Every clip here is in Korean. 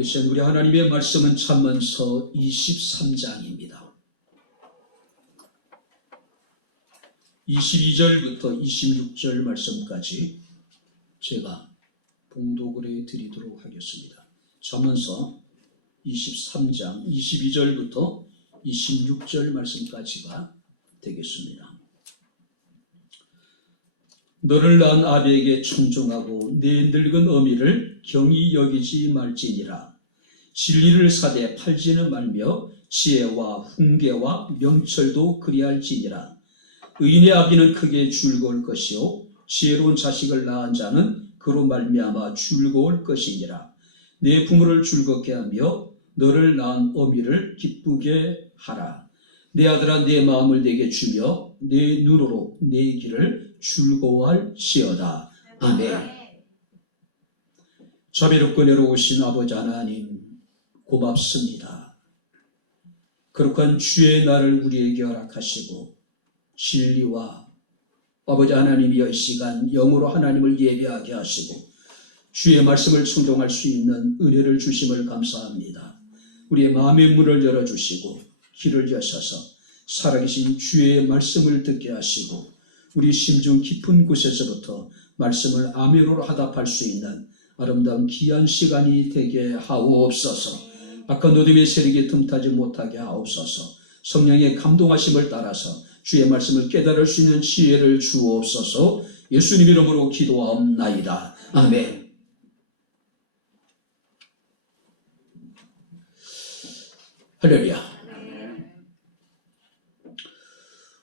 이 시간 우리 하나님의 말씀은 잠언서 23장입니다. 22절부터 26절 말씀까지 제가 봉독을 해드리도록 하겠습니다. 잠언서 23장 22절부터 26절 말씀까지가 되겠습니다. 너를 낳은 아비에게 청종하고 내 늙은 어미를 경히 여기지 말지니라. 진리를 사되 팔지는 말며 지혜와 훈계와 명철도 그리할지니라. 의인의 아비는 크게 즐거울 것이요 지혜로운 자식을 낳은 자는 그로 말미암아 즐거울 것이니라. 내 부모를 즐겁게 하며 너를 낳은 어미를 기쁘게 하라. 내 아들아 내 마음을 내게 주며 내 눈으로 내 길을 즐거워할지어다. 아멘. 자비롭고 내려오신 아버지 하나님 고맙습니다. 거룩한 주의 날을 우리에게 허락하시고 진리와 아버지 하나님이 이 시간 영으로 하나님을 예배하게 하시고 주의 말씀을 청종할 수 있는 은혜를 주심을 감사합니다. 우리의 마음의 문을 열어주시고 길을 여셔서 살아계신 주의 말씀을 듣게 하시고 우리 심중 깊은 곳에서부터 말씀을 아멘으로 화답할 수 있는 아름다운 귀한 시간이 되게 하옵소서. 악한 어둠의 세력에 틈타지 못하게 하옵소서. 성령의 감동하심을 따라서 주의 말씀을 깨달을 수 있는 지혜를 주옵소서. 예수님 이름으로 기도하옵나이다. 아멘. 할렐루야.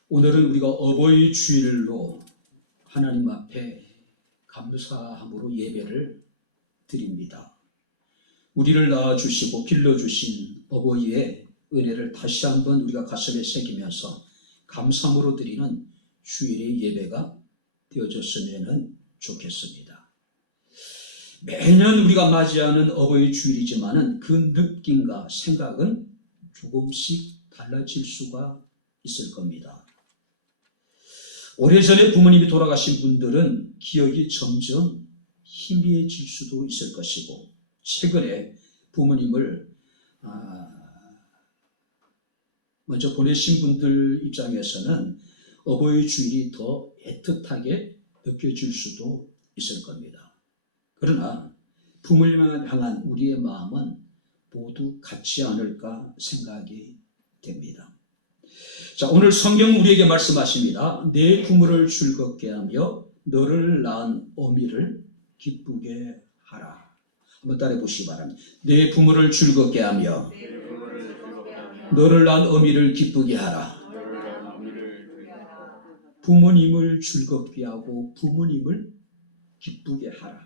오늘은 우리가 어버이 주일로 하나님 앞에 감사함으로 예배를 드립니다. 우리를 낳아주시고 길러주신 어버이의 은혜를 다시 한번 우리가 가슴에 새기면서 감사함으로 드리는 주일의 예배가 되어졌으면 좋겠습니다. 매년 우리가 맞이하는 어버이 주일이지만 그 느낌과 생각은 조금씩 달라질 수가 있을 겁니다. 오래전에 부모님이 돌아가신 분들은 기억이 점점 희미해질 수도 있을 것이고 최근에 부모님을 먼저 보내신 분들 입장에서는 어버이 주일이 더 애틋하게 느껴질 수도 있을 겁니다. 그러나 부모님을 향한 우리의 마음은 모두 같지 않을까 생각이 됩니다. 자, 오늘 성경은 우리에게 말씀하십니다. 내 부모를 즐겁게 하며 너를 낳은 어미를 기쁘게 하라. 한번 따라해 보시기 바랍니다. 내 부모를 즐겁게 하며 너를 낳은 어미를 기쁘게 하라. 부모님을 즐겁게 하고 부모님을 기쁘게 하라.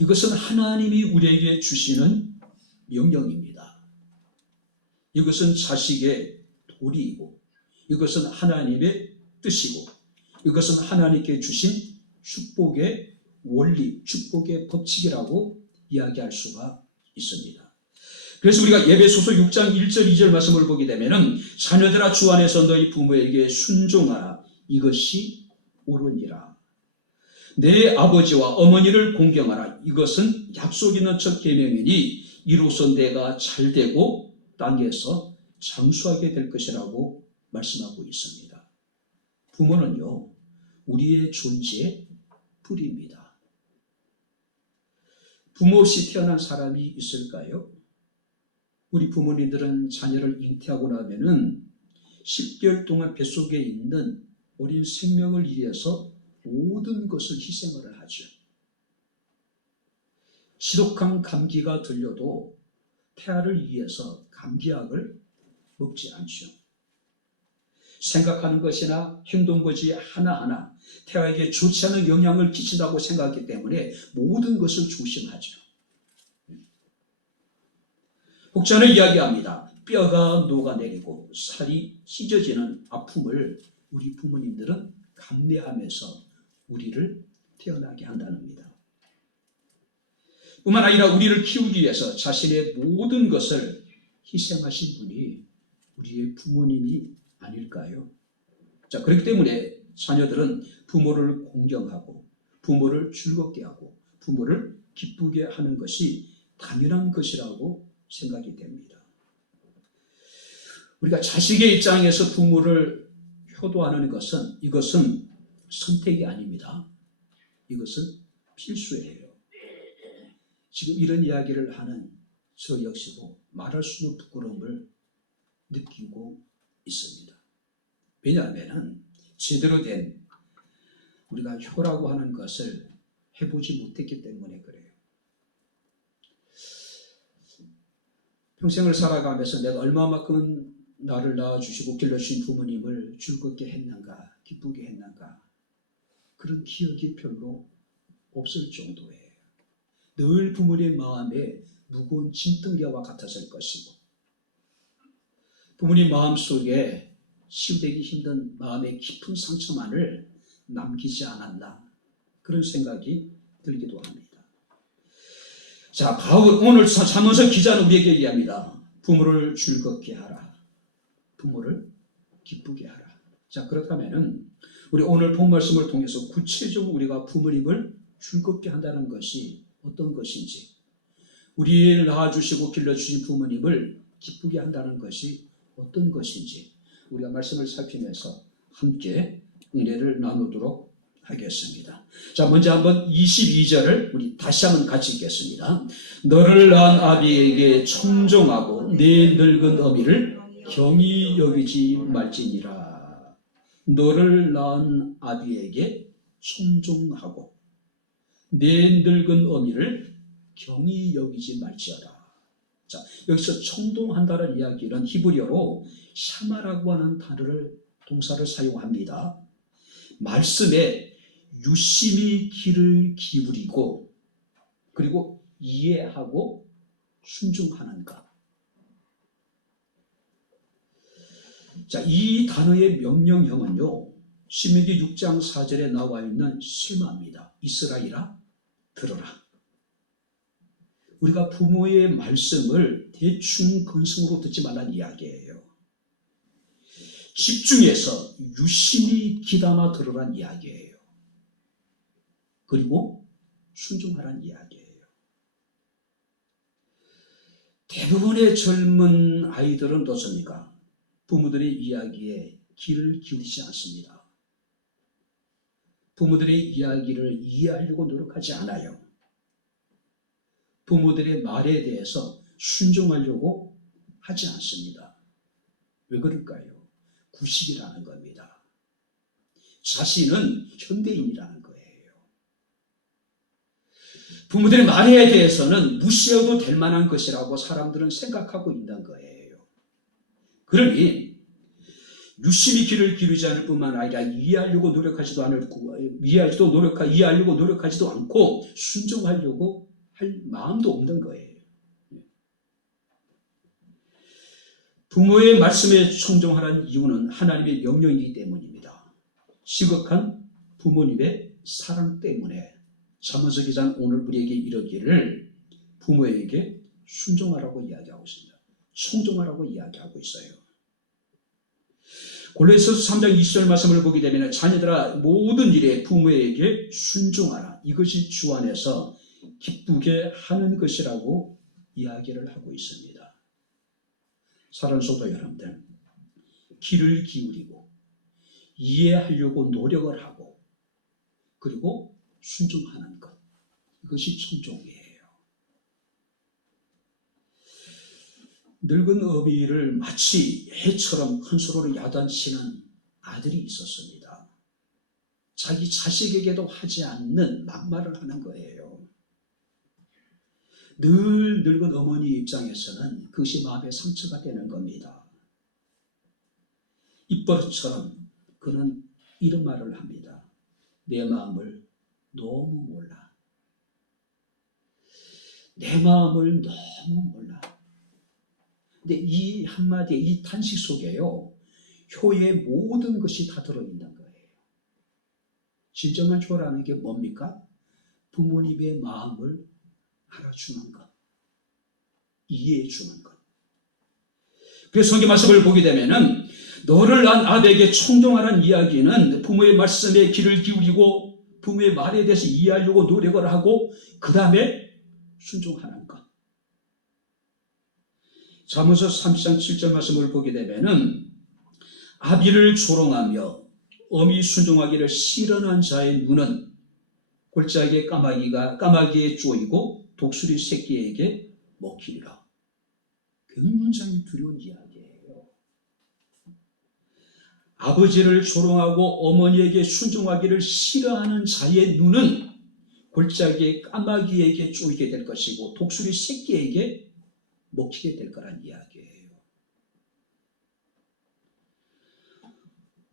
이것은 하나님이 우리에게 주시는 명령입니다. 이것은 자식의 도리이고 이것은 하나님의 뜻이고 이것은 하나님께 주신 축복의 원리, 축복의 법칙이라고 이야기할 수가 있습니다. 그래서 우리가 에베소서 6장 1절 2절 말씀을 보게 되면 자녀들아 주 안에서 너희 부모에게 순종하라. 이것이 옳으니라. 내 아버지와 어머니를 공경하라. 이것은 약속 있는 첫 계명이니 이로써 내가 잘되고 땅에서 장수하게 될 것이라고 말씀하고 있습니다. 부모는요, 우리의 존재의 뿌리입니다. 부모 없이 태어난 사람이 있을까요? 우리 부모님들은 자녀를 잉태하고 나면은 10개월 동안 뱃속에 있는 어린 생명을 위해서 모든 것을 희생을 하죠. 지독한 감기가 들려도 태아를 위해서 감기약을 먹지 않죠. 생각하는 것이나 행동 것이 하나하나 태아에게 좋지 않은 영향을 끼친다고 생각하기 때문에 모든 것을 조심하죠. 혹자는 이야기합니다. 뼈가 녹아내리고 살이 찢어지는 아픔을 우리 부모님들은 감내하면서 우리를 태어나게 한다는겁니다. 뿐만 아니라 우리를 키우기 위해서 자신의 모든 것을 희생하신 분이 우리의 부모님이 아닐까요? 자, 그렇기 때문에 자녀들은 부모를 공경하고 부모를 즐겁게 하고 부모를 기쁘게 하는 것이 당연한 것이라고 생각이 됩니다. 우리가 자식의 입장에서 부모를 효도하는 것은 이것은 선택이 아닙니다. 이것은 필수예요. 지금 이런 이야기를 하는 저 역시도 말할 수 없는 부끄러움을 느끼고 있습니다. 왜냐하면 제대로 된 우리가 효라고 하는 것을 해보지 못했기 때문에 그래요. 평생을 살아가면서 내가 얼마만큼 나를 낳아주시고 길러주신 부모님을 즐겁게 했는가, 기쁘게 했는가, 그런 기억이 별로 없을 정도예요. 늘 부모님 마음에 무거운 짐덩이와 같았을 것이고, 부모님 마음속에 치유되기 힘든 마음의 깊은 상처만을 남기지 않았나, 그런 생각이 들기도 합니다. 자, 바울 오늘 잠언서 기자는 우리에게 얘기합니다. 부모를 즐겁게 하라. 부모를 기쁘게 하라. 자, 그렇다면은 우리 오늘 본 말씀을 통해서 구체적으로 우리가 부모님을 즐겁게 한다는 것이 어떤 것인지, 우리를 낳아주시고 길러주신 부모님을 기쁘게 한다는 것이 어떤 것인지 우리가 말씀을 살피면서 함께 은혜를 나누도록 하겠습니다. 자, 먼저 한번 22절을 우리 다시 한번 같이 읽겠습니다. 너를 낳은 아비에게 청종하고 내 늙은 어미를 경히 여기지 말지니라. 너를 낳은 아비에게 청종하고 내 늙은 어미를 경히 여기지 말지어라. 자, 여기서 청종한다는 이야기는 히브리어로 샤마라고 하는 동사를 사용합니다. 말씀에 유심히 귀를 기울이고 그리고 이해하고 순종하는 것. 자, 이 단어의 명령형은요, 신명기 6장 4절에 나와 있는 실마입니다. 이스라엘아, 들어라. 우리가 부모의 말씀을 대충 근성으로 듣지 말라는 이야기예요. 집중해서 유심히 귀담아 들으란 이야기예요. 그리고 순종하란 이야기예요. 대부분의 젊은 아이들은 어떻습니까? 부모들의 이야기에 귀를 기울이지 않습니다. 부모들의 이야기를 이해하려고 노력하지 않아요. 부모들의 말에 대해서 순종하려고 하지 않습니다. 왜 그럴까요? 구식이라는 겁니다. 자신은 현대인이라는 거예요. 부모들의 말에 대해서는 무시해도 될 만한 것이라고 사람들은 생각하고 있는 거예요. 그러니 유심히 귀를 기울이지 않을 뿐만 아니라 이해하려고 노력하지도 않고 순종하려고 할 마음도 없는 거예요. 부모의 말씀에 청종하라는 이유는 하나님의 명령이기 때문입니다. 시극한 부모님의 사랑 때문에 잠언서 기자는 오늘 우리에게 이르기를 부모에게 순종하라고 이야기하고 있습니다. 청종하라고 이야기하고 있어요. 골로새서 3장 20절 말씀을 보게 되면 자녀들아 모든 일에 부모에게 순종하라. 이것이 주 안에서 기쁘게 하는 것이라고 이야기를 하고 있습니다. 사랑하는 성도 여러분들, 귀를 기울이고 이해하려고 노력을 하고 그리고 순종하는 것, 이것이 청종이에요. 늙은 어미를 마치 해처럼 큰 소리로 야단치는 아들이 있었습니다. 자기 자식에게도 하지 않는 막말을 하는 거예요. 늘 늙은 어머니 입장에서는 그것이 마음의 상처가 되는 겁니다. 입버릇처럼 그는 이런 말을 합니다. 내 마음을 너무 몰라. 내 마음을 너무 몰라. 근데 이 한마디에 이 탄식 속에요, 효의 모든 것이 다 들어있는 거예요. 진정한 효라는 게 뭡니까? 부모님의 마음을 알아주는 것, 이해해주는 것. 그래서 성경 말씀을 보게 되면은 너를 낳은 아비에게 청종하라는 이야기는 부모의 말씀에 귀를 기울이고 부모의 말에 대해서 이해하려고 노력을 하고 그 다음에 순종하는 것. 잠언서 30장 7절 말씀을 보게 되면은 아비를 조롱하며 어미 순종하기를 싫어하는 자의 눈은 골짜기의 까마귀에 쪼이고 독수리 새끼에게 먹히리라. 굉장히 두려운 이야기예요. 아버지를 조롱하고 어머니에게 순종하기를 싫어하는 자의 눈은 골짜기의 까마귀에게 쪼이게 될 것이고 독수리 새끼에게 먹히게 될 거란 이야기예요.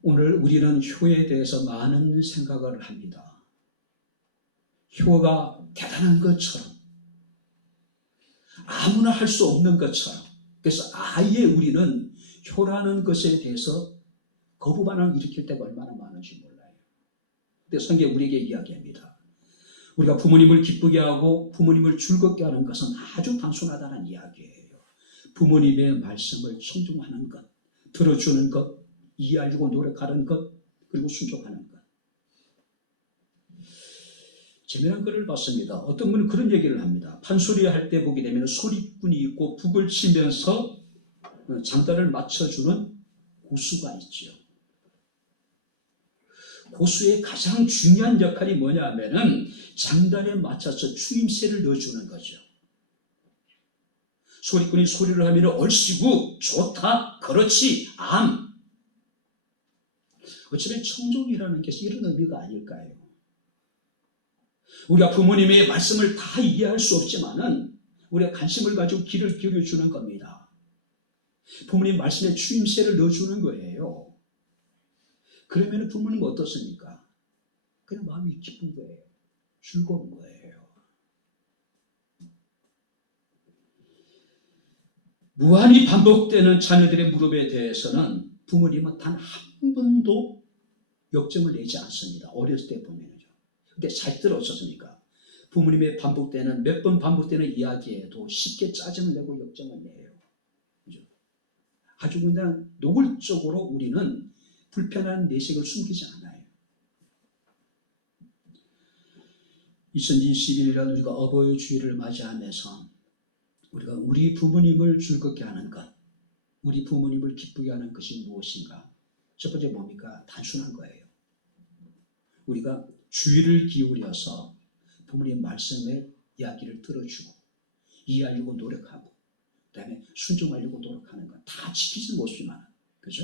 오늘 우리는 효에 대해서 많은 생각을 합니다. 효가 대단한 것처럼, 아무나 할 수 없는 것처럼, 그래서 아예 우리는 효라는 것에 대해서 거부 반응을 일으킬 때가 얼마나 많은지 몰라요. 근데 성경이 우리에게 이야기합니다. 우리가 부모님을 기쁘게 하고 부모님을 즐겁게 하는 것은 아주 단순하다는 이야기예요. 부모님의 말씀을 청중하는 것, 들어주는 것, 이해하려고 노력하는 것, 그리고 순종하는 것. 재미난 글을 봤습니다. 어떤 분은 그런 얘기를 합니다. 판소리 할 때 보게 되면 소리꾼이 있고 북을 치면서 장단을 맞춰주는 고수가 있죠. 고수의 가장 중요한 역할이 뭐냐 하면은 장단에 맞춰서 추임새를 넣어주는 거죠. 소리꾼이 소리를 하면 얼씨구, 좋다, 그렇지, 암. 어쩌면 청종이라는 게 이런 의미가 아닐까요? 우리가 부모님의 말씀을 다 이해할 수 없지만은 우리가 관심을 가지고 귀를 기울여주는 겁니다. 부모님 말씀에 추임새를 넣어주는 거예요. 그러면 부모님은 어떻습니까? 그냥 마음이 기쁜 거예요. 즐거운 거예요. 무한히 반복되는 자녀들의 무릎에 대해서는 부모님은 단 한 번도 역정을 내지 않습니다. 어렸을 때 보면요. 근데 잘 들었었습니까? 부모님의 반복되는, 몇 번 반복되는 이야기에도 쉽게 짜증을 내고 역정을 내요. 그죠? 아주 그냥 노골적으로 우리는 불편한 내색을 숨기지 않아요. 2021년 우리가 어버이 주일을 맞이하면서 우리가 우리 부모님을 즐겁게 하는 것, 우리 부모님을 기쁘게 하는 것이 무엇인가? 첫 번째 뭡니까? 단순한 거예요. 우리가 주의를 기울여서 부모님 말씀의 이야기를 들어주고 이해하려고 노력하고 그 다음에 순종하려고 노력하는 것 다 지키지는 못지만, 그죠?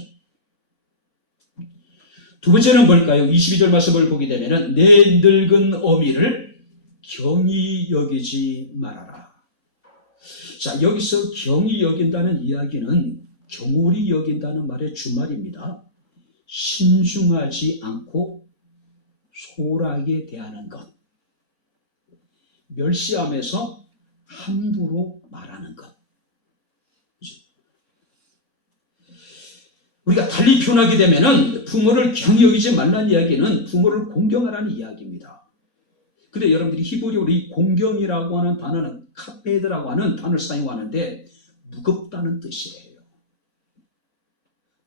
두 번째는 뭘까요? 22절 말씀을 보게 되면은 내 늙은 어미를 경히 여기지 말아라. 자, 여기서 경히 여긴다는 이야기는 경홀히 여긴다는 말의 주말입니다. 신중하지 않고 소홀하게 대하는 것, 멸시하면서 함부로 말하는 것. 우리가 달리 표현하게 되면은 부모를 경히 여기지 말라는 이야기는 부모를 공경하라는 이야기입니다. 근데 여러분들이 히브리어로 이 공경이라고 하는 단어는 카페드라고 하는 단어를 사용하는데 무겁다는 뜻이에요.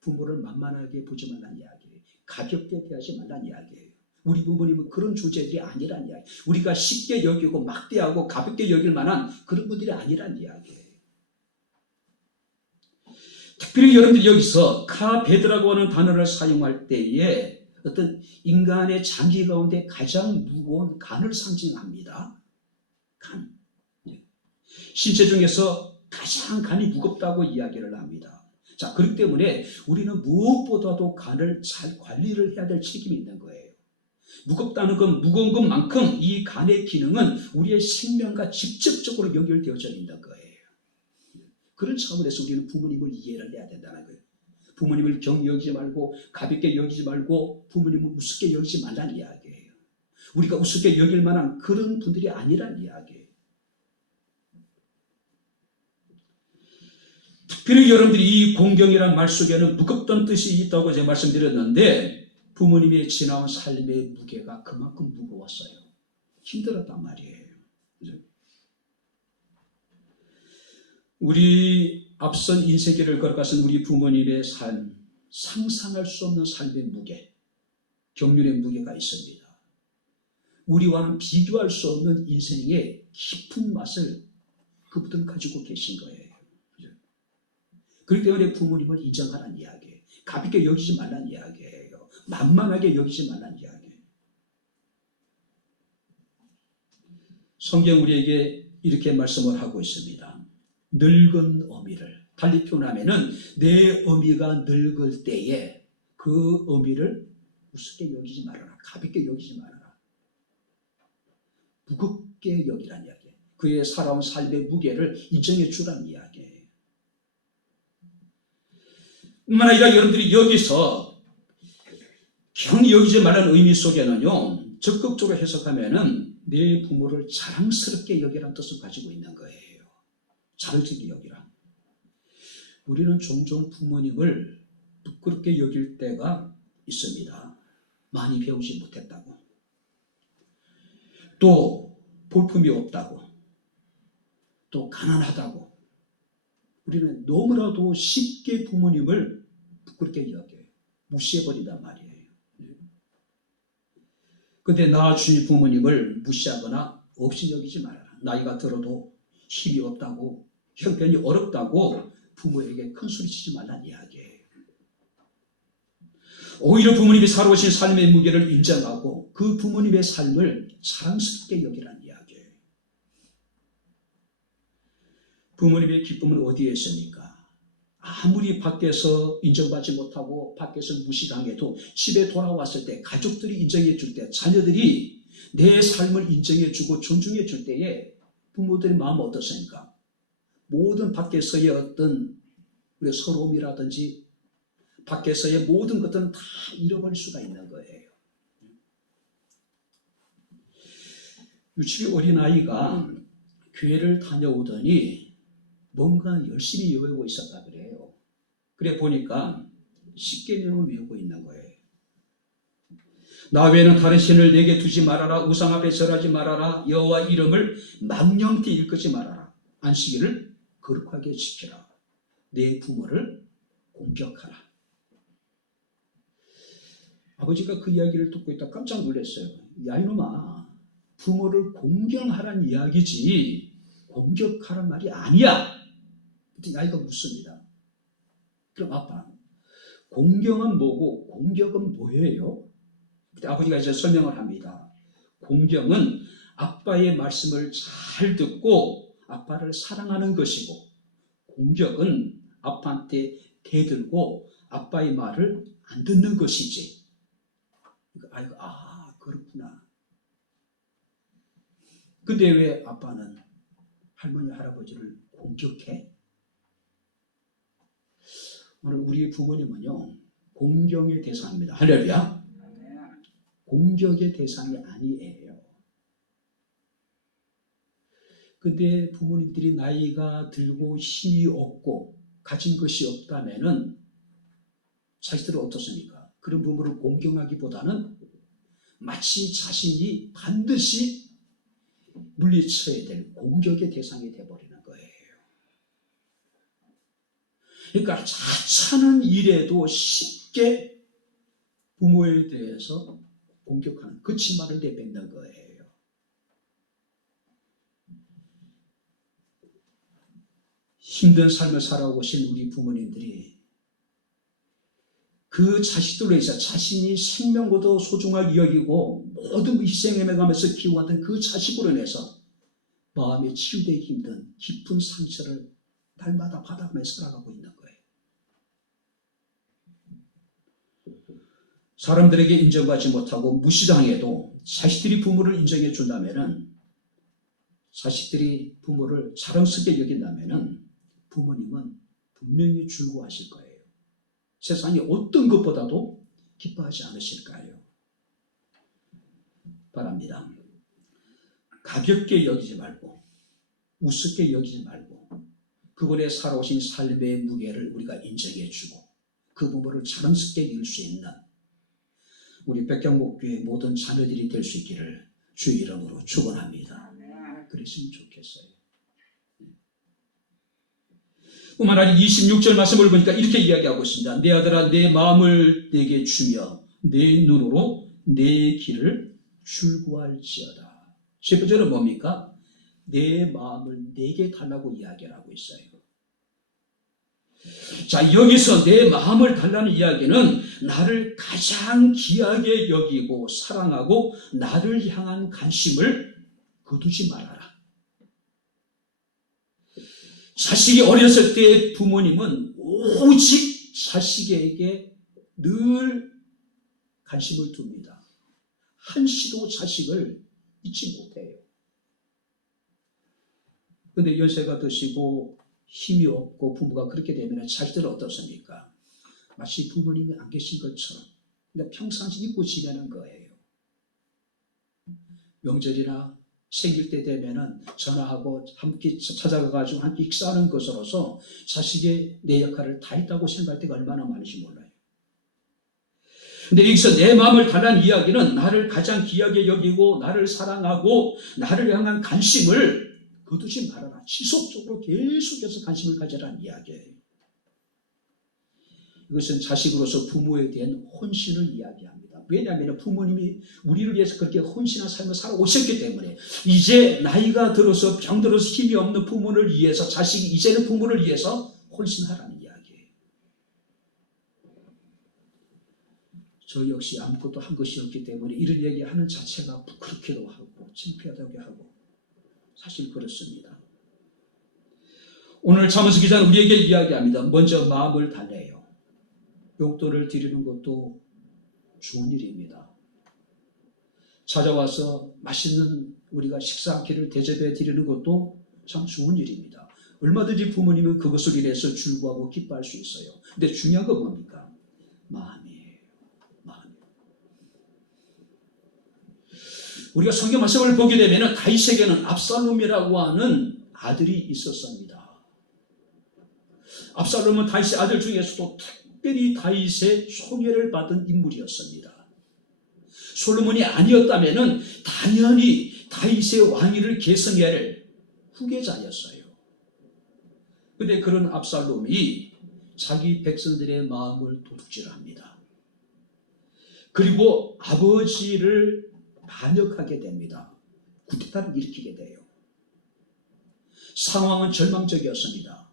부모를 만만하게 보지 말라는 이야기예요. 가볍게 대하지 말라는 이야기예요. 우리 부모님은 그런 존재들이 아니란 이야기. 우리가 쉽게 여기고 막대하고 가볍게 여길 만한 그런 분들이 아니란 이야기예요. 특별히 여러분들이 여기서 카베드라고 하는 단어를 사용할 때에 어떤 인간의 장기 가운데 가장 무거운 간을 상징합니다. 간. 신체 중에서 가장 간이 무겁다고 이야기를 합니다. 자, 그렇기 때문에 우리는 무엇보다도 간을 잘 관리를 해야 될 책임이 있는 거예요. 무겁다는 건 무거운 것만큼 이 간의 기능은 우리의 생명과 직접적으로 연결되어져 있는 거예요. 그런 차원에서 우리는 부모님을 이해를 해야 된다는 거예요. 부모님을 경히 여기지 말고 가볍게 여기지 말고 부모님을 우습게 여기지 말라는 이야기예요. 우리가 우습게 여길 만한 그런 분들이 아니란 이야기예요. 특별히 여러분들이 이 공경이라는 말 속에는 무겁다는 뜻이 있다고 제가 말씀드렸는데 부모님의 지나온 삶의 무게가 그만큼 무거웠어요. 힘들었단 말이에요. 그죠? 우리 앞선 인생길을 걸어가신 우리 부모님의 삶, 상상할 수 없는 삶의 무게, 경륜의 무게가 있습니다. 우리와는 비교할 수 없는 인생의 깊은 맛을 그분들은 가지고 계신 거예요. 그렇기 때문에 부모님을 인정하라는 이야기예요. 가볍게 여기지 말라는 이야기예요. 만만하게 여기지 말라는 이야기예요. 성경 우리에게 이렇게 말씀을 하고 있습니다. 늙은 어미를, 달리 표현하면은 내 어미가 늙을 때에 그 어미를 우습게 여기지 말아라. 가볍게 여기지 말아라. 무겁게 여기라는 이야기예요. 그의 살아온 삶의 무게를 인정해 주라는 이야기예요. 뿐만 아니라 여러분들이 여기서 경히 여기지 말라는 의미 속에는요, 적극적으로 해석하면은 내 부모를 자랑스럽게 여기라는 뜻을 가지고 있는 거예요. 자랑스럽게 여기라. 우리는 종종 부모님을 부끄럽게 여길 때가 있습니다. 많이 배우지 못했다고. 또 볼품이 없다고. 또 가난하다고. 우리는 너무나도 쉽게 부모님을 부끄럽게 여겨요. 무시해버린단 말이에요. 근데 나 주위 부모님을 무시하거나 없이 여기지 말아라. 나이가 들어도 힘이 없다고, 형편이 어렵다고 부모에게 큰 소리 치지 말라는 이야기예요. 오히려 부모님이 살아오신 삶의 무게를 인정하고 그 부모님의 삶을 사랑스럽게 여기라는 이야기예요. 부모님의 기쁨은 어디에 있습니까? 아무리 밖에서 인정받지 못하고 밖에서 무시당해도 집에 돌아왔을 때 가족들이 인정해 줄 때, 자녀들이 내 삶을 인정해 주고 존중해 줄 때에 부모들의 마음은 어떻습니까? 모든 밖에서의 어떤 우리 서러움이라든지 밖에서의 모든 것들은 다 잃어버릴 수가 있는 거예요. 유치원 어린아이가 교회를 다녀오더니 뭔가 열심히 외우고 있었다 그래요. 그래 보니까 10계명을 외우고 있는 거예요. 나 외에는 다른 신을 내게 두지 말아라. 우상 앞에 절하지 말아라. 여호와 이름을 망령되이 일컫지 말아라. 안식일을 거룩하게 지키라. 내 부모를 공격하라. 아버지가 그 이야기를 듣고 있다 깜짝 놀랐어요. 야 이놈아, 부모를 공경하라는 이야기지 공격하란 말이 아니야. 그때 아이가 묻습니다. 그럼 아빠, 공경은 뭐고 공격은 뭐예요? 그때 아버지가 이제 설명을 합니다. 공경은 아빠의 말씀을 잘 듣고 아빠를 사랑하는 것이고, 공격은 아빠한테 대들고 아빠의 말을 안 듣는 것이지. 아이가 아 그렇구나. 근데 왜 아빠는 할머니 할아버지를 공격해? 오늘 우리 부모님은요 공경의 대상입니다. 할렐루야. 공격의 대상이 아니에요. 근데 부모님들이 나이가 들고 힘이 없고 가진 것이 없다면은 자식들은 어떻습니까? 그런 부모를 공경하기보다는 마치 자신이 반드시 물리쳐야 될 공격의 대상이 되어버리는 거예요. 그러니까 자차는 일에도 쉽게 부모에 대해서 공격하는 그 치마를 내뱉는 거예요. 힘든 삶을 살아오신 우리 부모님들이 그 자식들로 인해서 자신이 생명보다 소중하게 여기고 모든 희생에 매가면서 키워왔던 그 자식으로 인해서 마음에 치유되기 힘든 깊은 상처를 날마다 받아가면서 살아가고 있는 거예요. 사람들에게 인정받지 못하고 무시당해도 자식들이 부모를 인정해 준다면, 자식들이 부모를 사랑스럽게 여긴다면 부모님은 분명히 즐거워하실 거예요. 세상에 어떤 것보다도 기뻐하지 않으실까요? 바랍니다. 가볍게 여기지 말고 우습게 여기지 말고 그분의 살아오신 삶의 무게를 우리가 인정해 주고 그 부모를 자랑스럽게 여길 수 있는 우리 백경목교회 모든 자녀들이 될 수 있기를 주 이름으로 축원합니다. 그랬으면 좋겠어요. 뿐만 아니라 26절 말씀을 보니까 이렇게 이야기하고 있습니다. 내 아들아 내 마음을 내게 주며 내 눈으로 내 길을 출구할지어다. 10절은 뭡니까? 내 마음을 내게 달라고 이야기를 하고 있어요. 자, 여기서 내 마음을 달라는 이야기는 나를 가장 귀하게 여기고 사랑하고 나를 향한 관심을 거두지 말아라. 자식이 어렸을 때 부모님은 오직 자식에게 늘 관심을 둡니다. 한시도 자식을 잊지 못해요. 그런데 연세가 드시고 힘이 없고 부모가 그렇게 되면 자식들은 어떻습니까? 마치 부모님이 안 계신 것처럼 그냥 평상시 잊고 지내는 거예요. 명절이나 생길 때 되면은 전화하고 함께 찾아가가지고 함께 식사하는 것으로서 자식의 내 역할을 다 했다고 생각할 때가 얼마나 많은지 몰라요. 근데 여기서 내 마음을 달라는 이야기는 나를 가장 귀하게 여기고 나를 사랑하고 나를 향한 관심을 거두지 말아라. 지속적으로 계속해서 관심을 가져라는 이야기예요. 이것은 자식으로서 부모에 대한 헌신을 이야기합니다. 왜냐하면 부모님이 우리를 위해서 그렇게 헌신한 삶을 살아오셨기 때문에 이제 나이가 들어서 병들어서 힘이 없는 부모를 위해서 자식이 이제는 부모를 위해서 헌신하라는 이야기예요. 저 역시 아무것도 한 것이 없기 때문에 이런 얘기하는 자체가 부끄럽기도 하고 창피하다고 하고 사실 그렇습니다. 오늘 차문수 기자는 우리에게 이야기합니다. 먼저 마음을 달래요. 용돈을 드리는 것도 좋은 일입니다. 찾아와서 맛있는 우리가 식사 한 끼를 대접해 드리는 것도 참 좋은 일입니다. 얼마든지 부모님은 그것을 인해서 즐거워하고 기뻐할 수 있어요. 근데 중요한 건 뭡니까? 마음이에요. 마음. 우리가 성경 말씀을 보게 되면 다윗에게는 압살롬이라고 하는 아들이 있었습니다. 압살롬은 다윗의 아들 중에서도 특별히 다윗의 소개를 받은 인물이었습니다. 솔로몬이 아니었다면 당연히 다윗의 왕위를 계승해야 할 후계자였어요. 그런데 그런 압살롬이 자기 백성들의 마음을 도둑질합니다. 그리고 아버지를 반역하게 됩니다. 쿠데타를 일으키게 돼요. 상황은 절망적이었습니다.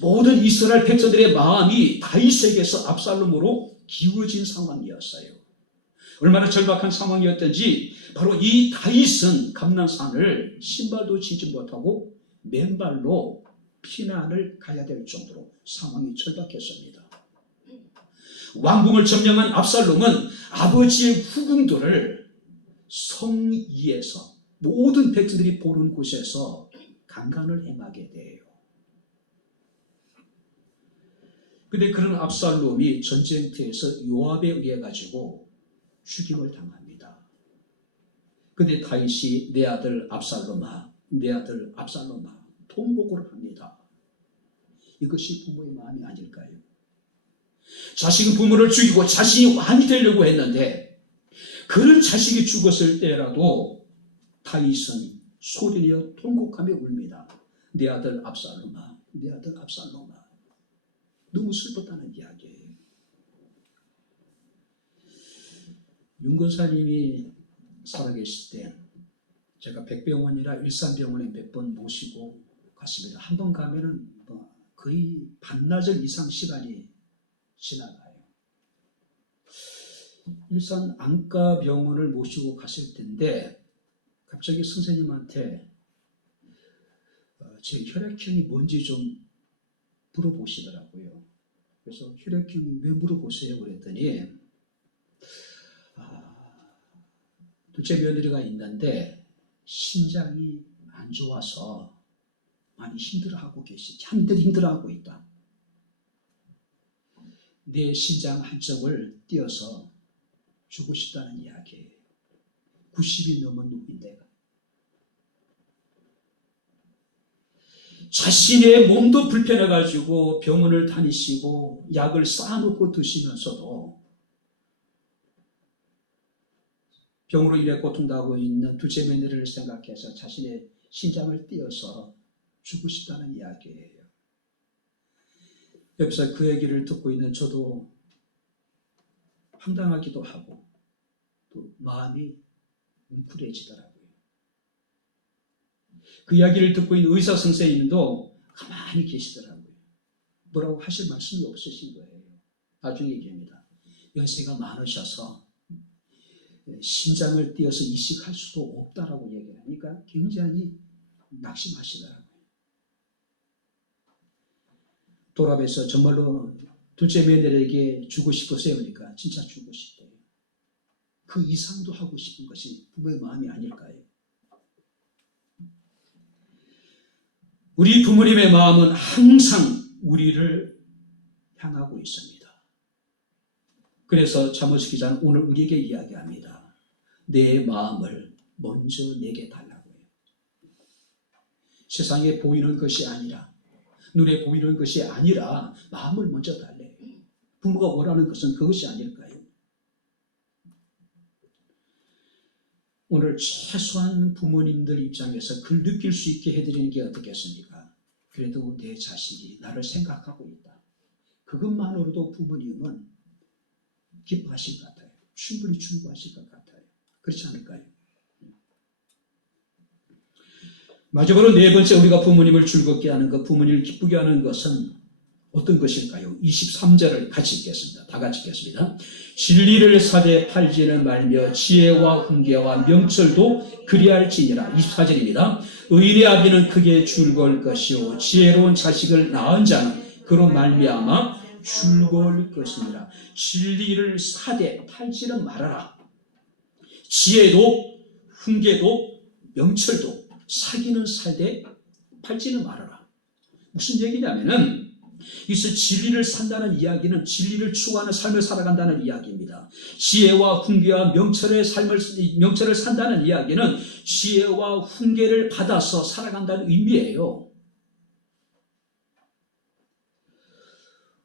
모든 이스라엘 백성들의 마음이 다윗에게서 압살롬으로 기울어진 상황이었어요. 얼마나 절박한 상황이었던지 바로 이 다윗은 감난산을 신발도 신지 못하고 맨발로 피난을 가야 될 정도로 상황이 절박했습니다. 왕궁을 점령한 압살롬은 아버지의 후궁들을 성 위에서 모든 백성들이 보는 곳에서 강간을 행하게 돼요. 그런데 그런 압살롬이 전쟁터에서 요압에 의해 가지고 죽임을 당합니다. 그런데 다윗이 내 아들 압살롬아, 내 아들 압살롬아 통곡을 합니다. 이것이 부모의 마음이 아닐까요? 자식은 부모를 죽이고 자신이 왕이 되려고 했는데 그런 자식이 죽었을 때라도 다윗은 소리내어 통곡하며 울니다. 내 아들 압살롬아, 내 아들 압살롬아. 너무 슬펐다는 이야기예요. 윤건사님이 살아계실 때 제가 백병원이라 일산병원에 몇 번 모시고 갔습니다. 한 번 가면은 거의 반나절 이상 시간이 지나가요. 일산 안과병원을 모시고 갔을 텐데 갑자기 선생님한테 제 혈액형이 뭔지 좀 물어보시더라고요. 그래서 혈액형이 왜 물어보세요? 그랬더니 둘째 며느리가 있는데 신장이 안 좋아서 많이 힘들어하고 힘들어하고 있다. 내 신장 한쪽을 띄어서 주고 싶다는 이야기예요. 90이 넘은 누구인데가. 자신의 몸도 불편해가지고 병원을 다니시고 약을 쌓아놓고 드시면서도 병으로 인해 고통당하고 있는 둘째 며느리를 생각해서 자신의 신장을 띄어서 주고 싶다는 이야기예요. 옆에서 그 얘기를 듣고 있는 저도 황당하기도 하고 또 마음이 뭉클해지더라고요. 그 이야기를 듣고 있는 의사 선생님도 가만히 계시더라고요. 뭐라고 하실 말씀이 없으신 거예요. 나중에 얘기합니다. 연세가 많으셔서 심장을 띄어서 이식할 수도 없다라고 얘기하니까 굉장히 낙심하시더라고요. 돌아뵈서 정말로 둘째 며느리에게 주고 싶으세요? 그러니까 진짜 주고 싶대요. 그 이상도 하고 싶은 것이 부모의 마음이 아닐까요? 우리 부모님의 마음은 항상 우리를 향하고 있습니다. 그래서 잠언 기자는 오늘 우리에게 이야기합니다. 내 마음을 먼저 내게 달라고 해요. 세상에 보이는 것이 아니라, 눈에 보이는 것이 아니라 마음을 먼저 달래요. 부모가 원하는 것은 그것이 아닐까요? 오늘 최소한 부모님들 입장에서 그걸 느낄 수 있게 해드리는 게 어떻겠습니까? 그래도 내 자식이 나를 생각하고 있다. 그것만으로도 부모님은 기뻐하실 것 같아요. 충분히 충고하실 것 같아요. 그렇지 않을까요? 마지막으로 네 번째 우리가 부모님을 즐겁게 하는 것, 부모님을 기쁘게 하는 것은 어떤 것일까요? 23절을 같이 읽겠습니다. 다 같이 읽겠습니다. 진리를 사대 팔지는 말며 지혜와 훈계와 명철도 그리할지니라. 24절입니다. 의인의 아비는 크게 즐거울 것이요 지혜로운 자식을 낳은 자는 그로 말미암아 즐거울 것이니라. 진리를 사대 팔지는 말아라. 지혜도 훈계도 명철도 사기는 살되 팔지는 말아라. 무슨 얘기냐면은 여기서 진리를 산다는 이야기는 진리를 추구하는 삶을 살아간다는 이야기입니다. 지혜와 훈계와 명철을 산다는 이야기는 지혜와 훈계를 받아서 살아간다는 의미예요.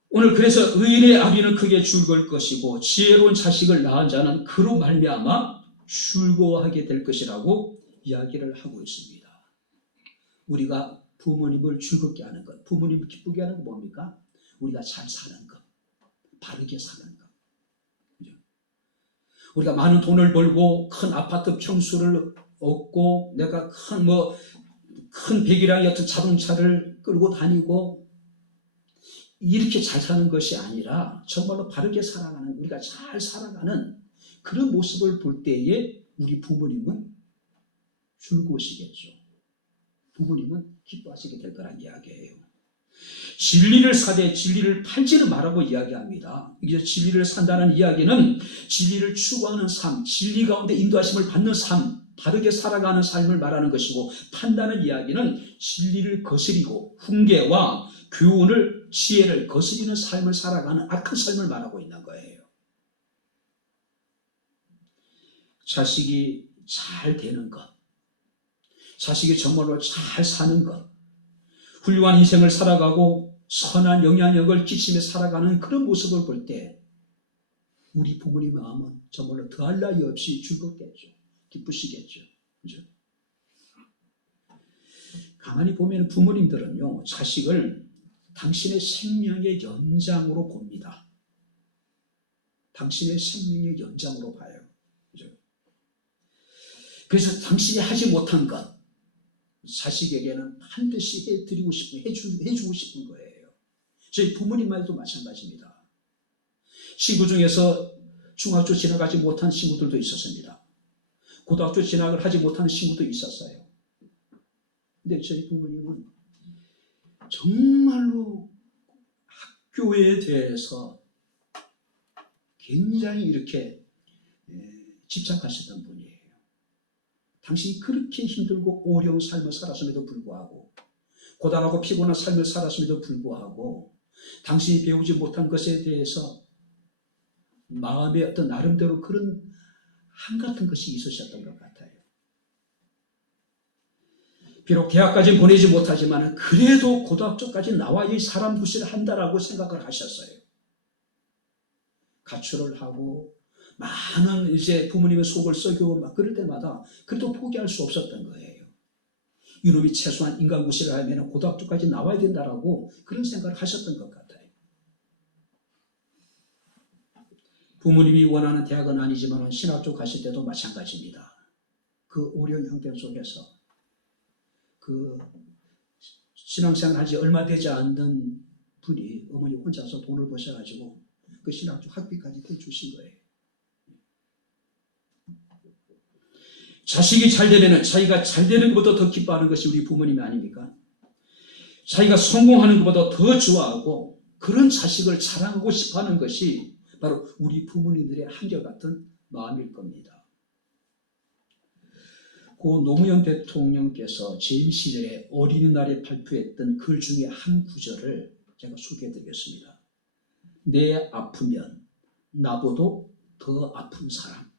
오늘 그래서 의인의 아비는 크게 즐거울 것이고 지혜로운 자식을 낳은 자는 그로 말미암아 즐거워하게 될 것이라고 이야기를 하고 있습니다. 우리가 부모님을 즐겁게 하는 것, 부모님을 기쁘게 하는 것 뭡니까? 우리가 잘 사는 것, 바르게 사는 것. 우리가 많은 돈을 벌고 큰 아파트 평수를 얻고 내가 큰 배기량의 어떤 자동차를 끌고 다니고 이렇게 잘 사는 것이 아니라 정말로 바르게 살아가는, 우리가 잘 살아가는 그런 모습을 볼 때에 우리 부모님은 즐거우시겠죠. 부모님은 기뻐하시게 될 거란 이야기예요. 진리를 사되 진리를 팔지는 말라고 이야기합니다. 이제 진리를 산다는 이야기는 진리를 추구하는 삶, 진리 가운데 인도하심을 받는 삶, 바르게 살아가는 삶을 말하는 것이고, 판다는 이야기는 진리를 거스리고 훈계와 교훈을, 지혜를 거스리는 삶을 살아가는 악한 삶을 말하고 있는 거예요. 자식이 잘 되는 것, 자식이 정말로 잘 사는 것, 훌륭한 인생을 살아가고 선한 영향력을 끼치며 살아가는 그런 모습을 볼 때 우리 부모님의 마음은 정말로 더할 나위 없이 즐겁겠죠. 기쁘시겠죠. 그죠? 가만히 보면 부모님들은요, 자식을 당신의 생명의 연장으로 봅니다. 당신의 생명의 연장으로 봐요. 그죠? 그래서 당신이 하지 못한 것, 자식에게는 반드시 해주고 싶은 거예요. 저희 부모님 말도 마찬가지입니다. 친구 중에서 중학교 진학하지 못한 친구들도 있었습니다. 고등학교 진학을 하지 못하는 친구도 있었어요. 근데 저희 부모님은 정말로 학교에 대해서 굉장히 이렇게 집착하셨던 분이에요. 당신이 그렇게 힘들고 어려운 삶을 살았음에도 불구하고, 고단하고 피곤한 삶을 살았음에도 불구하고 당신이 배우지 못한 것에 대해서 마음에 어떤 나름대로 그런 한같은 것이 있으셨던 것 같아요. 비록 대학까지는 보내지 못하지만 그래도 고등학교까지 나와야 사람 구실을 한다라고 생각을 하셨어요. 가출을 하고 많은 이제 부모님의 속을 썩이고 막 그럴 때마다 그래도 포기할 수 없었던 거예요. 이놈이 최소한 인간구실을 하면 고등학교까지 나와야 된다라고 그런 생각을 하셨던 것 같아요. 부모님이 원하는 대학은 아니지만 신학교 가실 때도 마찬가지입니다. 그 어려운 형편 속에서 그 신앙생활 한지 얼마 되지 않는 분이 어머니 혼자서 돈을 버셔가지고 그 신학교 학비까지 대주신 거예요. 자식이 잘 되면 자기가 잘 되는 것보다 더 기뻐하는 것이 우리 부모님이 아닙니까? 자기가 성공하는 것보다 더 좋아하고 그런 자식을 자랑하고 싶어하는 것이 바로 우리 부모님들의 한결같은 마음일 겁니다. 고 노무현 대통령께서 재임 시절에 어린이날에 발표했던 글 중에 한 구절을 제가 소개해드리겠습니다. 내 아프면 나보다 더 아픈 사람,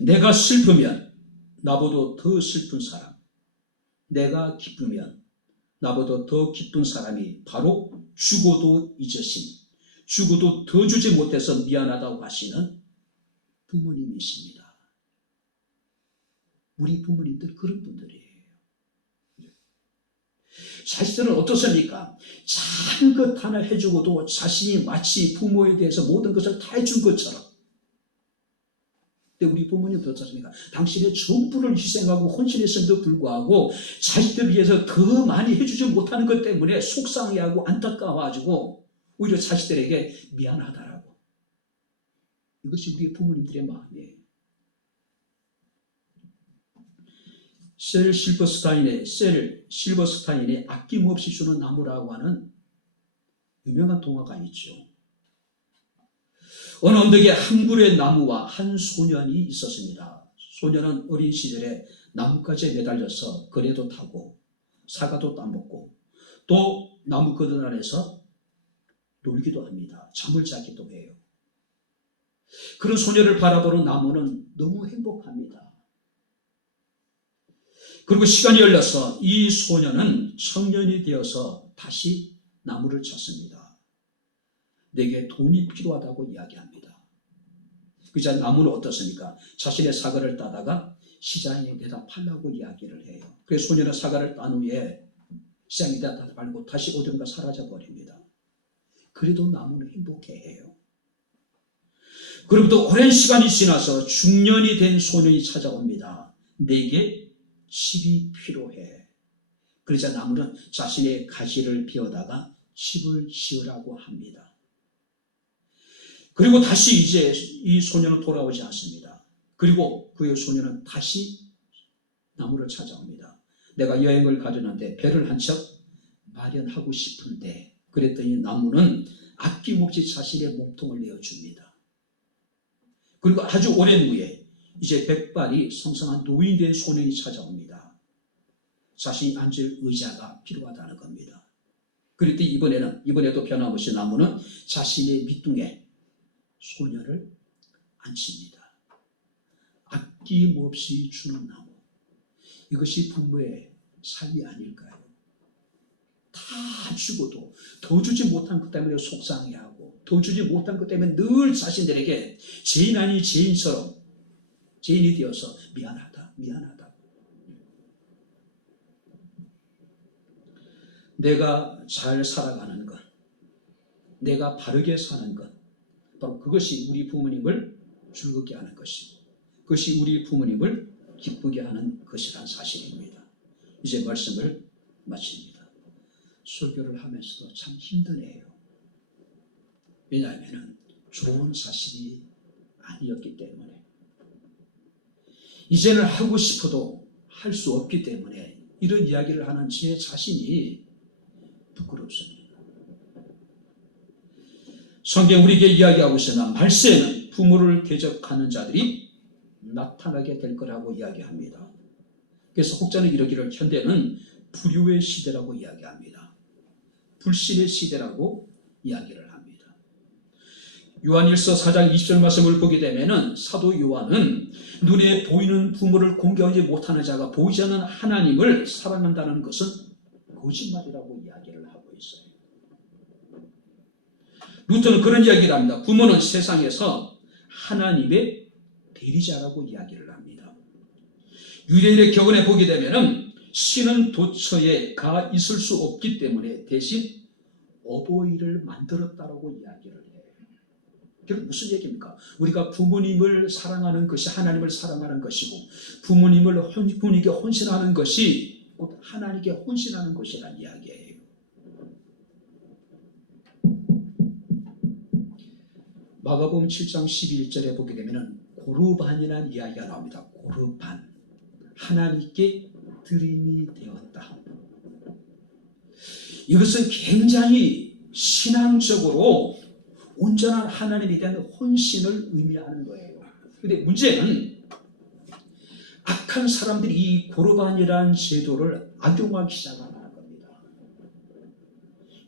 내가 슬프면 나보다 더 슬픈 사람, 내가 기쁘면 나보다 더 기쁜 사람이 바로 죽어도 잊으신, 죽어도 더 주지 못해서 미안하다고 하시는 부모님이십니다. 우리 부모님들 그런 분들이에요. 자식들은 어떻습니까? 작은 것 하나 해주고도 자신이 마치 부모에 대해서 모든 것을 다 해준 것처럼. 근데 우리 부모님도 어떻습니까? 당신의 전부를 희생하고 헌신했음에도 불구하고 자식들 위해서 더 많이 해주지 못하는 것 때문에 속상해하고 안타까워가지고 오히려 자식들에게 미안하다라고. 이것이 우리 부모님들의 마음이에요. 셀 실버스타인의 아낌없이 주는 나무라고 하는 유명한 동화가 있죠. 어느 언덕에 한 그루의 나무와 한 소년이 있었습니다. 소년은 어린 시절에 나뭇가지에 매달려서 거래도 타고 사과도 따먹고 또 나무 그늘 안에서 놀기도 합니다. 잠을 자기도 해요. 그런 소년을 바라보는 나무는 너무 행복합니다. 그리고 시간이 흘러서 이 소년은 청년이 되어서 다시 나무를 찾습니다. 내게 돈이 필요하다고 이야기합니다. 그자 나무는 어떻습니까? 자신의 사과를 따다가 시장에 내다 팔라고 이야기를 해요. 그래서 소년은 사과를 딴 후에 시장에 내다 팔고 다시 어딘가 사라져버립니다. 그래도 나무는 행복해해요. 그로부터 오랜 시간이 지나서 중년이 된 소년이 찾아옵니다. 내게 집이 필요해. 그러자 나무는 자신의 가지를 비워다가 집을 지으라고 합니다. 그리고 다시 이제 이 소년은 돌아오지 않습니다. 그리고 그의 소년은 다시 나무를 찾아옵니다. 내가 여행을 가려는데 배를 한 척 마련하고 싶은데, 그랬더니 나무는 아낌없이 자신의 몸통을 내어줍니다. 그리고 아주 오랜 후에 이제 백발이 성성한 노인 된 소년이 찾아옵니다. 자신이 앉을 의자가 필요하다는 겁니다. 그랬더니 이번에도 변함없이 나무는 자신의 밑둥에 소년을 앉힙니다. 아낌없이 주는 나무. 이것이 부모의 삶이 아닐까요? 다 주고도 더 주지 못한 것 때문에 속상해하고 더 주지 못한 것 때문에 늘 자신들에게 죄인 아닌 죄인처럼 죄인이 되어서 미안하다. 내가 잘 살아가는 것, 내가 바르게 사는 것, 바로 그것이 우리 부모님을 즐겁게 하는 것이고 그것이 우리 부모님을 기쁘게 하는 것이란 사실입니다. 이제 말씀을 마칩니다. 설교를 하면서도 참 힘드네요. 왜냐하면 좋은 자식이 아니었기 때문에, 이제는 하고 싶어도 할 수 없기 때문에 이런 이야기를 하는 제 자신이 부끄럽습니다. 성경 우리에게 이야기하고 있으나 말세에는 부모를 대적하는 자들이 나타나게 될 거라고 이야기합니다. 그래서 혹자는 이러기를 현대는 불효의 시대라고 이야기합니다. 불신의 시대라고 이야기를 합니다. 요한일서 4장 20절 말씀을 보게 되면은 사도 요한은 눈에 보이는 부모를 공경하지 못하는 자가 보이지 않는 하나님을 사랑한다는 것은 거짓말이라고 이야기를 하고 있어요. 루터는 그런 이야기를 합니다. 부모는 세상에서 하나님의 대리자라고 이야기를 합니다. 유대인의 교훈에 보게 되면은 신은 도처에 가 있을 수 없기 때문에 대신 어버이를 만들었다라고 이야기를 해요. 그게 무슨 얘기입니까? 우리가 부모님을 사랑하는 것이 하나님을 사랑하는 것이고 부모님에게 헌신하는 것이 곧 하나님께 헌신하는 것이라는 이야기예요. 마가복음 7장 11절에 보게 되면 고르반이라는 이야기가 나옵니다. 고르반. 하나님께 드림이 되었다. 이것은 굉장히 신앙적으로 온전한 하나님에 대한 헌신을 의미하는 거예요. 그런데 문제는 악한 사람들이 이 고르반이라는 제도를 악용하기 시작하는 겁니다.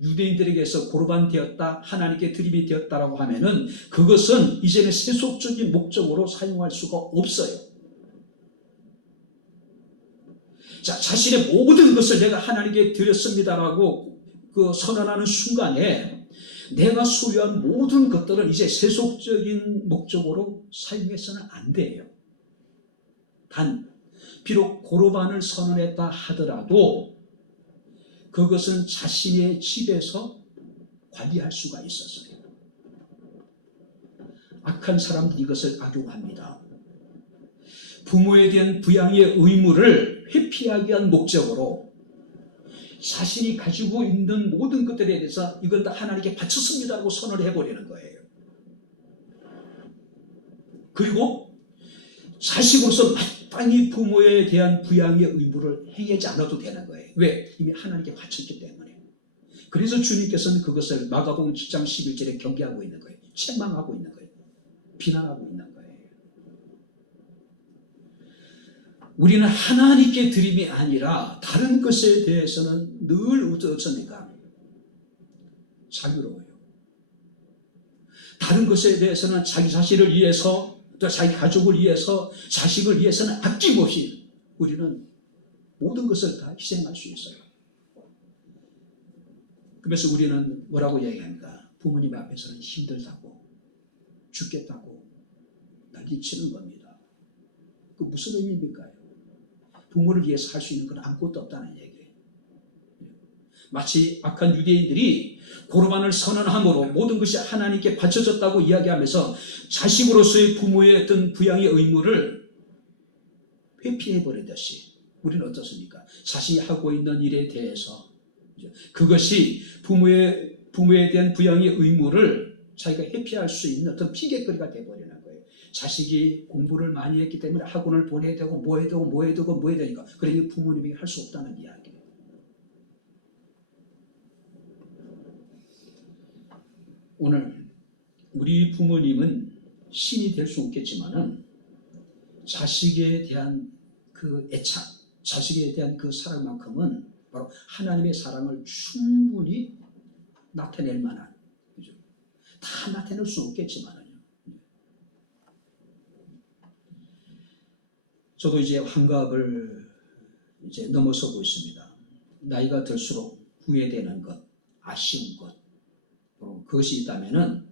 유대인들에게서 고르반 되었다, 하나님께 드림이 되었다라고 하면은 그것은 이제는 세속적인 목적으로 사용할 수가 없어요. 자, 자신의 모든 것을 내가 하나님께 드렸습니다라고 그 선언하는 순간에 내가 소유한 모든 것들은 이제 세속적인 목적으로 사용해서는 안 돼요. 단, 비록 고르반을 선언했다 하더라도 그것은 자신의 집에서 관리할 수가 있었어요. 악한 사람들이 이것을 악용합니다. 부모에 대한 부양의 의무를 회피하기 위한 목적으로 자신이 가지고 있는 모든 것들에 대해서 이건 다 하나님께 바쳤습니다라고 선언을 해버리는 거예요. 그리고 자식으로서 마땅히 부모에 대한 부양의 의무를 행하지 않아도 되는 거예요. 왜? 이미 하나님께 바쳤기 때문에. 그래서 주님께서는 그것을 마가복음 7장 11절에 경계하고 있는 거예요. 책망하고 있는 거예요. 비난하고 있는 거예요. 우리는 하나님께 드림이 아니라 다른 것에 대해서는 늘 어떻습니까? 자유로워요. 다른 것에 대해서는 자기 자신을 위해서 또 자기 가족을 위해서 자식을 위해서는 아낌없이 우리는 모든 것을 다 희생할 수 있어요. 그래서 우리는 뭐라고 얘기합니까? 부모님 앞에서는 힘들다고 죽겠다고 난리치는 겁니다. 그 무슨 의미입니까? 부모를 위해서 할 수 있는 건 아무것도 없다는 얘기예요. 마치 악한 유대인들이 고르반을 선언함으로 모든 것이 하나님께 바쳐졌다고 이야기하면서 자식으로서의 부모의 어떤 부양의 의무를 회피해버리듯이 우리는 어떻습니까? 자신이 하고 있는 일에 대해서 그것이 부모에 대한 부양의 의무를 자기가 회피할 수 있는 어떤 핑계거리가 되어버리는 거예요. 자식이 공부를 많이 했기 때문에 학원을 보내야 되고 뭐 해야 되니까 그러니 부모님이 할 수 없다는 이야기예요. 오늘 우리 부모님은 신이 될 수 없겠지만은 자식에 대한 그 애착, 자식에 대한 그 사랑만큼은 바로 하나님의 사랑을 충분히 나타낼 만한, 그죠? 다 나타낼 수 없겠지만은요. 저도 이제 환갑을 이제 넘어서고 있습니다. 나이가 들수록 후회되는 것, 아쉬운 것, 그것이 있다면은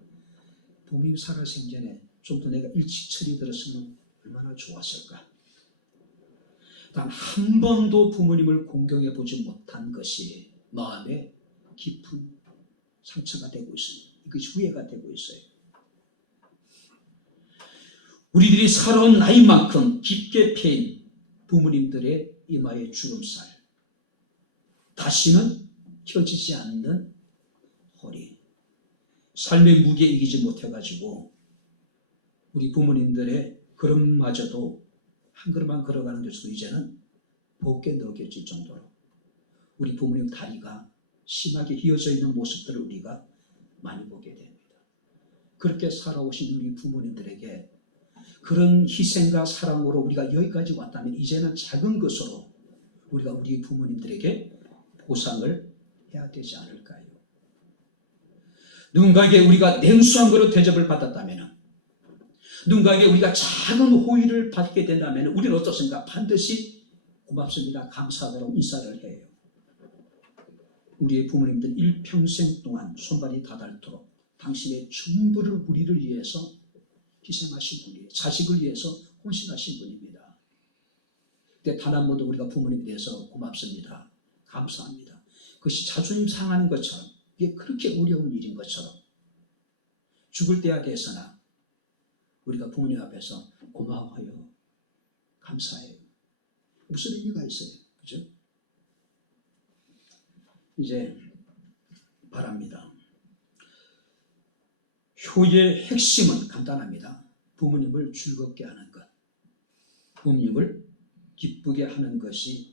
부모님 살아생전에 좀 더 내가 일찍 철이 들었으면 얼마나 좋았을까. 단 한 번도 부모님을 공경해 보지 못한 것이 마음에 깊은 상처가 되고 있습니다. 이것이 후회가 되고 있어요. 우리들이 살아온 나이만큼 깊게 패인 부모님들의 이마의 주름살, 다시는 펴지지 않는 허리, 삶의 무게에 이기지 못해가지고 우리 부모님들의 걸음마저도 한 걸음만 걸어가는 데서도 이제는 벗게 느껴질 정도로 우리 부모님 다리가 심하게 휘어져 있는 모습들을 우리가 많이 보게 됩니다. 그렇게 살아오신 우리 부모님들에게 그런 희생과 사랑으로 우리가 여기까지 왔다면 이제는 작은 것으로 우리가 우리 부모님들에게 보상을 해야 되지 않을까요? 누군가에게 우리가 냉수한 그릇 대접을 받았다면, 누군가에게 우리가 작은 호의를 받게 된다면 우리는 어떻습니까? 반드시 고맙습니다, 감사하다고 인사를 해요. 우리의 부모님들 일평생 동안 손발이 닿도록 당신의 전부를 우리를 위해서 희생하신 분이에요. 자식을 위해서 헌신하신 분입니다. 근데 단 한 번도 우리가 부모님에 대해서 고맙습니다, 감사합니다, 그것이 자존심 상하는 것처럼, 이게 그렇게 어려운 일인 것처럼 죽을 때야 돼서나 우리가 부모님 앞에서 고마워요, 감사해요, 무슨 의미가 있어요? 그죠? 이제 바랍니다. 효의 핵심은 간단합니다. 부모님을 즐겁게 하는 것, 부모님을 기쁘게 하는 것이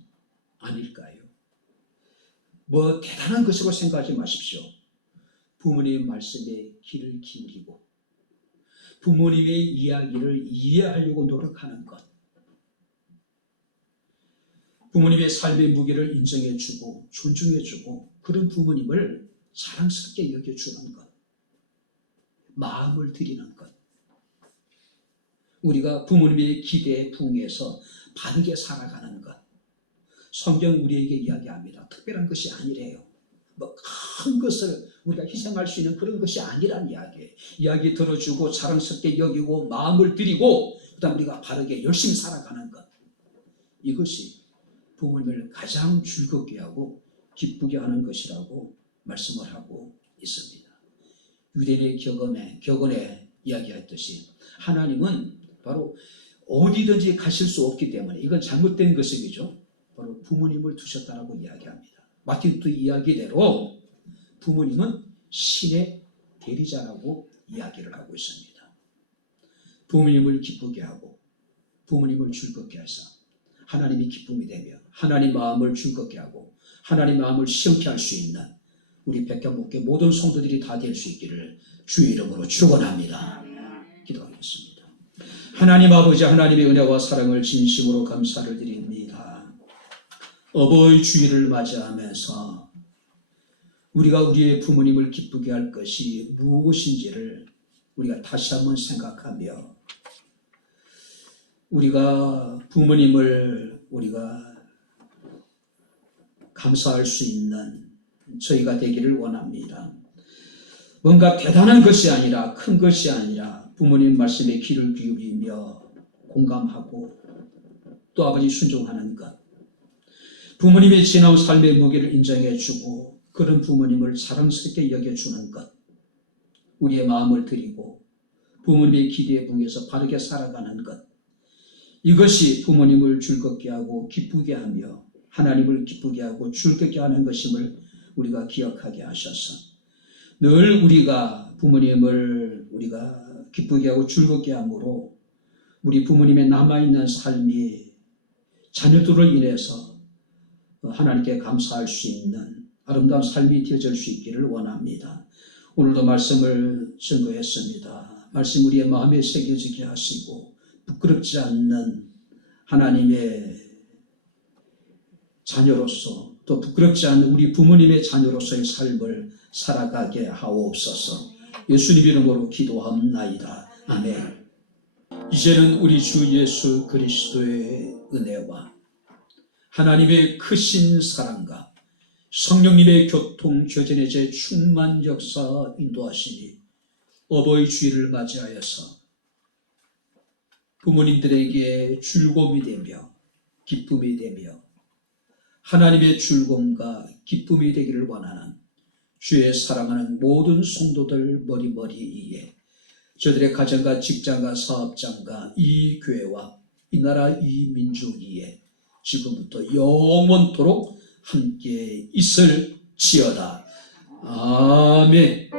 아닐까요? 뭐 대단한 것으로 생각하지 마십시오. 부모님의 말씀에 귀를 기울이고 부모님의 이야기를 이해하려고 노력하는 것, 부모님의 삶의 무게를 인정해주고 존중해주고 그런 부모님을 사랑스럽게 여겨주는 것, 마음을 드리는 것, 우리가 부모님의 기대에 부응해서 바르게 살아가는 것, 성경 우리에게 이야기합니다. 특별한 것이 아니래요. 뭐 큰 것을 우리가 희생할 수 있는 그런 것이 아니란 이야기예요. 이야기 들어주고 사랑스럽게 여기고 마음을 드리고 그다음 우리가 바르게 열심히 살아가는 것, 이것이 부모님을 가장 즐겁게 하고 기쁘게 하는 것이라고 말씀을 하고 있습니다. 유대인의 격언에 이야기했듯이 하나님은 바로 어디든지 가실 수 없기 때문에 이건 잘못된 것이죠. 바로 부모님을 두셨다라고 이야기합니다. 마틴도 이야기대로 부모님은 신의 대리자라고 이야기를 하고 있습니다. 부모님을 기쁘게 하고 부모님을 즐겁게 해서 하나님이 기쁨이 되며 하나님 마음을 즐겁게 하고 하나님 마음을 시원케 할 수 있는 우리 백경목회 모든 성도들이 다 될 수 있기를 주의 이름으로 축원합니다. 기도하겠습니다. 하나님 아버지, 하나님의 은혜와 사랑을 진심으로 감사를 드립니다. 어버이 주일을 맞이하면서 우리가 우리의 부모님을 기쁘게 할 것이 무엇인지를 우리가 다시 한번 생각하며 우리가 부모님을 우리가 감사할 수 있는 저희가 되기를 원합니다. 뭔가 대단한 것이 아니라 큰 것이 아니라 부모님 말씀에 귀를 기울이며 공감하고 또 아버지 순종하는 것, 부모님의 지나온 삶의 무게를 인정해주고 그런 부모님을 사랑스럽게 여겨주는 것, 우리의 마음을 드리고 부모님의 기대에 부응해서 바르게 살아가는 것, 이것이 부모님을 즐겁게 하고 기쁘게 하며 하나님을 기쁘게 하고 즐겁게 하는 것임을 우리가 기억하게 하셔서 늘 우리가 부모님을 우리가 기쁘게 하고 즐겁게 함으로 우리 부모님의 남아있는 삶이 자녀들을 인해서 하나님께 감사할 수 있는 아름다운 삶이 되어질 수 있기를 원합니다. 오늘도 말씀을 증거했습니다. 말씀 우리의 마음에 새겨지게 하시고 부끄럽지 않는 하나님의 자녀로서 또 부끄럽지 않는 우리 부모님의 자녀로서의 삶을 살아가게 하옵소서. 예수님 이름으로 기도합나이다. 아멘. 이제는 우리 주 예수 그리스도의 은혜와 하나님의 크신 사랑과 성령님의 교통 교제의 제 충만 역사 인도하시니 어버이 주일을 맞이하여서 부모님들에게 즐거움이 되며 기쁨이 되며 하나님의 즐거움과 기쁨이 되기를 원하는 주의 사랑하는 모든 성도들 머리머리 위에 저들의 가정과 직장과 사업장과 이 교회와 이 나라 이 민족 위에 지금부터 영원토록 함께 있을지어다. 아멘.